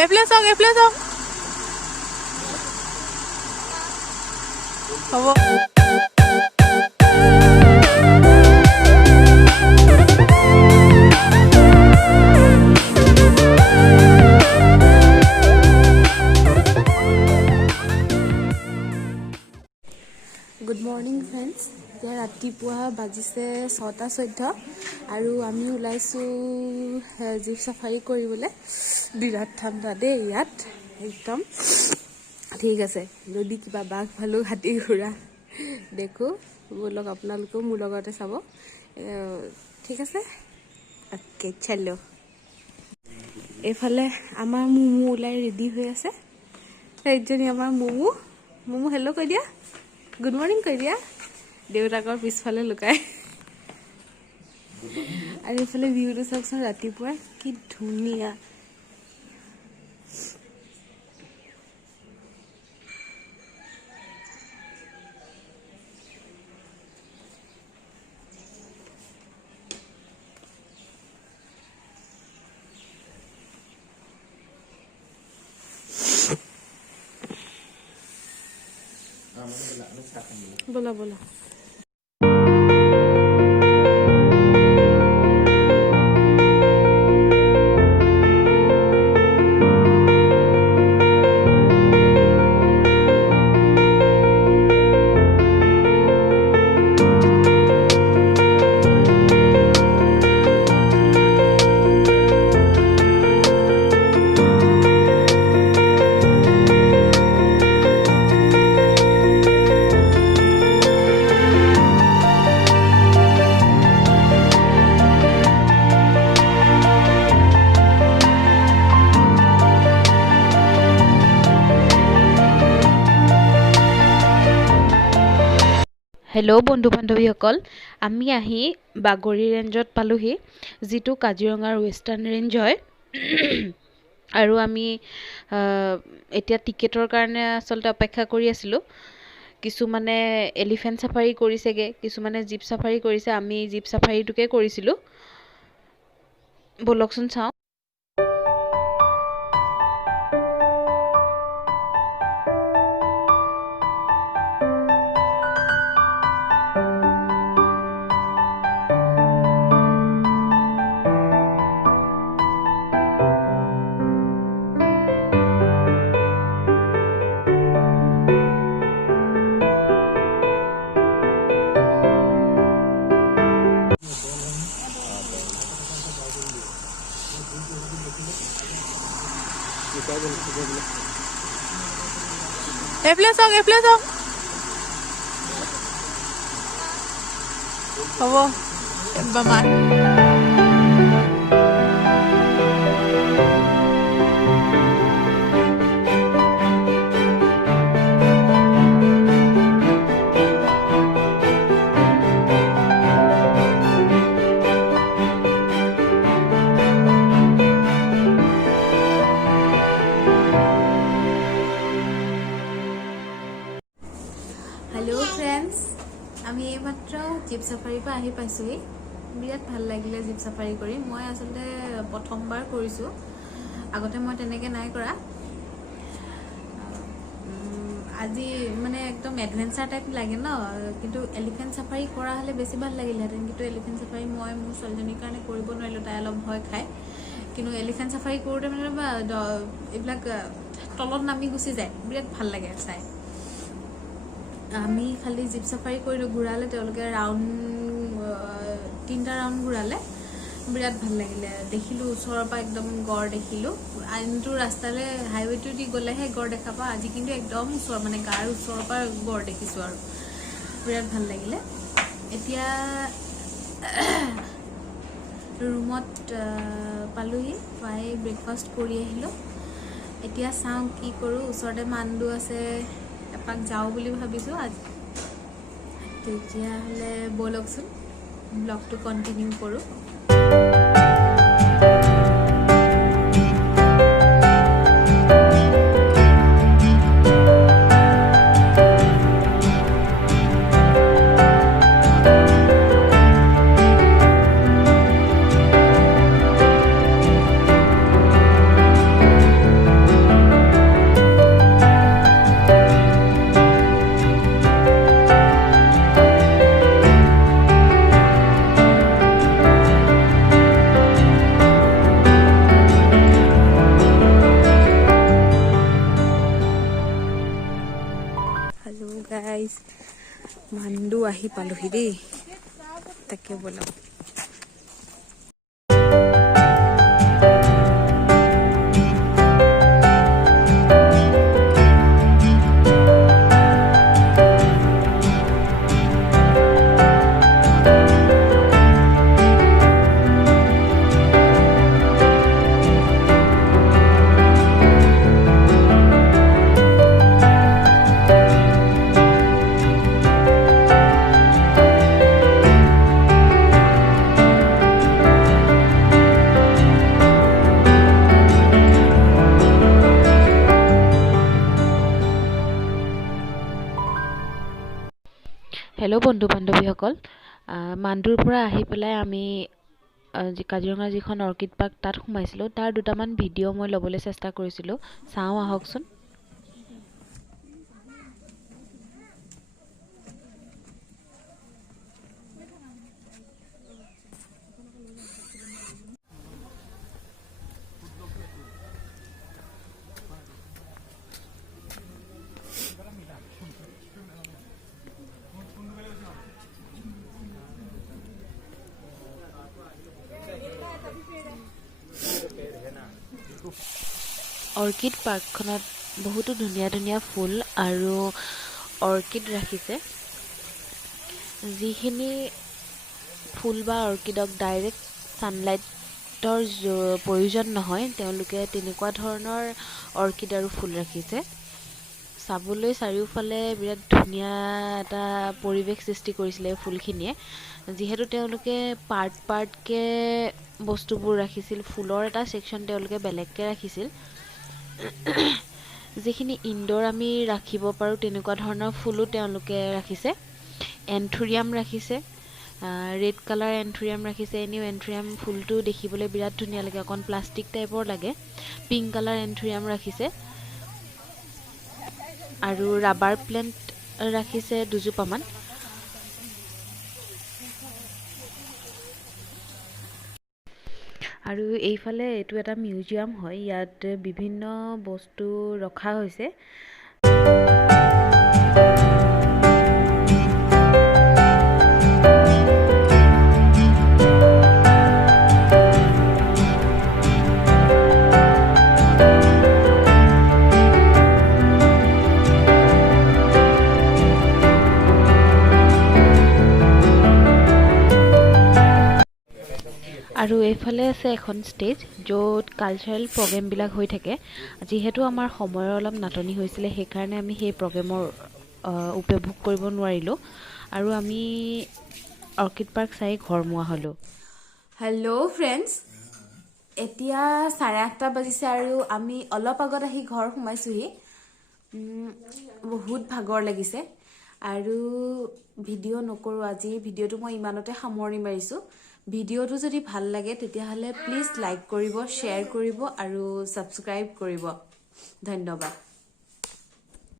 এইফালে চাওক হ'ব। Good morning friends. এতিয়া ৰাতিপুৱা বাজিছে 6:14 আৰু আমি ওলাইছোঁ জীপ চাফাৰী কৰিবলৈ। বিৰাট ঠাণ্ডা দেই ইয়াত একদম। ঠিক আছে, যদি কিবা বাঘ ভালুক হাতী ঘোঁৰা দেখোঁ ব'লক, আপোনালোকেও মোৰ লগতে চাব। ঠিক আছে, অ'কে চলো। এইফালে আমাৰ মমো ওলাই ৰেডি হৈ আছে। এইজনী আমাৰ মমো হেল্ল' কৈ দিয়া, গুড মৰ্ণিং কৈ দিয়া। দেউতাকৰ পিছফালে লুকাই। আৰু এইফালে ভিউটো চাওকচোন ৰাতিপুৱা কি ধুনীয়া। बोला बोला। হেল্ল' বন্ধু বান্ধৱীসকল, আমি আহি বাগৰি ৰেঞ্জত পালোহি, যিটো কাজিৰঙাৰ ৱেষ্টাৰ্ণ ৰেঞ্জ হয়। আৰু আমি এতিয়া টিকেটৰ কাৰণে আচলতে অপেক্ষা কৰি আছিলোঁ। কিছুমানে এলিফেণ্ট চাফাৰী কৰিছেগৈ, কিছুমানে জীপ চাফাৰী কৰিছে। আমি জীপ চাফাৰীটোকে কৰিছিলোঁ। ব'লকচোন চাওঁ। এইফালে চাওক হ'ব বামা। হেল্ল' ফ্ৰেণ্ডছ, আমি এইমাত্ৰ জীপ চাফাৰীৰ পৰা আহি পাইছোঁহি। বিৰাট ভাল লাগিলে জীপ চাফাৰী কৰি। মই আচলতে প্ৰথমবাৰ কৰিছোঁ, আগতে মই তেনেকৈ নাই কৰা। আজি মানে একদম এডভেঞ্চাৰ টাইপ লাগে ন, কিন্তু এলিফেণ্ট চাফাৰী কৰা হ'লে বেছি ভাল লাগিলেহেঁতেন। কিন্তু এলিফেণ্ট চাফাৰী মই মোৰ ছোৱালীজনীৰ কাৰণে কৰিব নোৱাৰিলোঁ, তাই অলপ ভয় খায়। কিন্তু এলিফেণ্ট চাফাৰী কৰোঁতে মানে এইবিলাক তলত নামি গুচি যায়, বিৰাট ভাল লাগে চাই। আমি খালি জীপ চাফাৰী কৰিলোঁ, ঘূৰালে তেওঁলোকে তিনিটা ৰাউণ্ড ঘূৰালে। বিৰাট ভাল লাগিলে। দেখিলোঁ ওচৰৰ পৰা একদম গড় দেখিলোঁ। আনটো ৰাস্তালৈ হাইৱেটো দি গ'লেহে গড় দেখা পাওঁ, আজি কিন্তু একদম ওচৰ, মানে গাৰ ওচৰৰ পৰা গড় দেখিছোঁ আৰু বিৰাট ভাল লাগিলে। এতিয়া ৰুমত পালোহি, পাই ব্ৰেকফাষ্ট কৰি আহিলোঁ। এতিয়া চাওঁ কি কৰোঁ। ওচৰতে মান্দু আছে, এপাক যাওঁ বুলি ভাবিছোঁ আজি। তেতিয়াহ'লে ব'লকচোন ব্লগটো কণ্টিনিউ কৰোঁ। আহি পালোহি দেই তাকে বলক হেল্ল' বন্ধু বান্ধৱীসকল মাণ্ডুৰ পৰা আহি পেলাই আমি কাজিৰঙা যিখন অৰ্কিড পাৰ্ক তাত সোমাইছিলোঁ তাৰ দুটামান ভিডিঅ' মই ল'বলৈ চেষ্টা কৰিছিলোঁ চাওঁ আহকচোন অৰ্কিড পাৰ্কখনত বহুতো ধুনীয়া ধুনীয়া ফুল আৰু অৰ্কিড ৰাখিছে যিখিনি ফুল বা অৰ্কিডক ডাইৰেক্ট ছানলাইটৰ প্ৰয়োজন নহয় তেওঁলোকে তেনেকুৱা ধৰণৰ অৰ্কিড আৰু ফুল ৰাখিছে চাবলৈ চাৰিওফালে বিৰাট ধুনীয়া এটা পৰিৱেশ সৃষ্টি কৰিছিলে ফুলখিনিয়ে যিহেতু তেওঁলোকে পাৰ্টকৈ বস্তুবোৰ ৰাখিছিল ফুলৰ এটা ছেকশ্যন তেওঁলোকে বেলেগকৈ ৰাখিছিল যিখিনি ইনডোৰ আমি ৰাখিব পাৰোঁ তেনেকুৱা ধৰণৰ ফুলো তেওঁলোকে ৰাখিছে এন্থুৰিয়াম ৰাখিছে ৰেড কালাৰ এন্থুৰিয়াম ৰাখিছে এনেও এন্থুৰিয়াম ফুলটো দেখিবলৈ বিৰাট ধুনীয়া লাগে অকণ প্লাষ্টিক টাইপৰ লাগে পিংক কালাৰ এন্থুৰিয়াম ৰাখিছে আৰু ৰাবাৰ প্লেণ্ট ৰাখিছে দুজোপামান আৰু এইফালে এইটো এটা মিউজিয়াম হয় ইয়াত বিভিন্ন বস্তু ৰখা হৈছে আৰু এইফালে আছে এখন ষ্টেজ য'ত কালচাৰেল প্ৰগ্ৰেমবিলাক হৈ থাকে যিহেতু আমাৰ সময়ৰ অলপ নাটনি হৈছিলে সেইকাৰণে আমি সেই প্ৰগ্ৰেমৰ উপভোগ কৰিব নোৱাৰিলোঁ আৰু আমি অৰ্কিড পাৰ্ক চাই ঘৰমুৱা হ'লোঁ হেল্ল' ফ্ৰেণ্ডছ এতিয়া 8:30 বাজিছে আৰু আমি অলপ আগত আহি ঘৰ সোমাইছোহি বহুত ভাগৰ লাগিছে আৰু ভিডিঅ' নকৰোঁ আজি ভিডিঅ'টো মই ইমানতে সামৰণি মাৰিছোঁ ভিডিঅ'টো যদি ভাল লাগে তেতিয়াহ'লে প্লিজ লাইক কৰিব শ্বেয়াৰ কৰিব আৰু ছাবস্ক্ৰাইব কৰিব ধন্যবাদ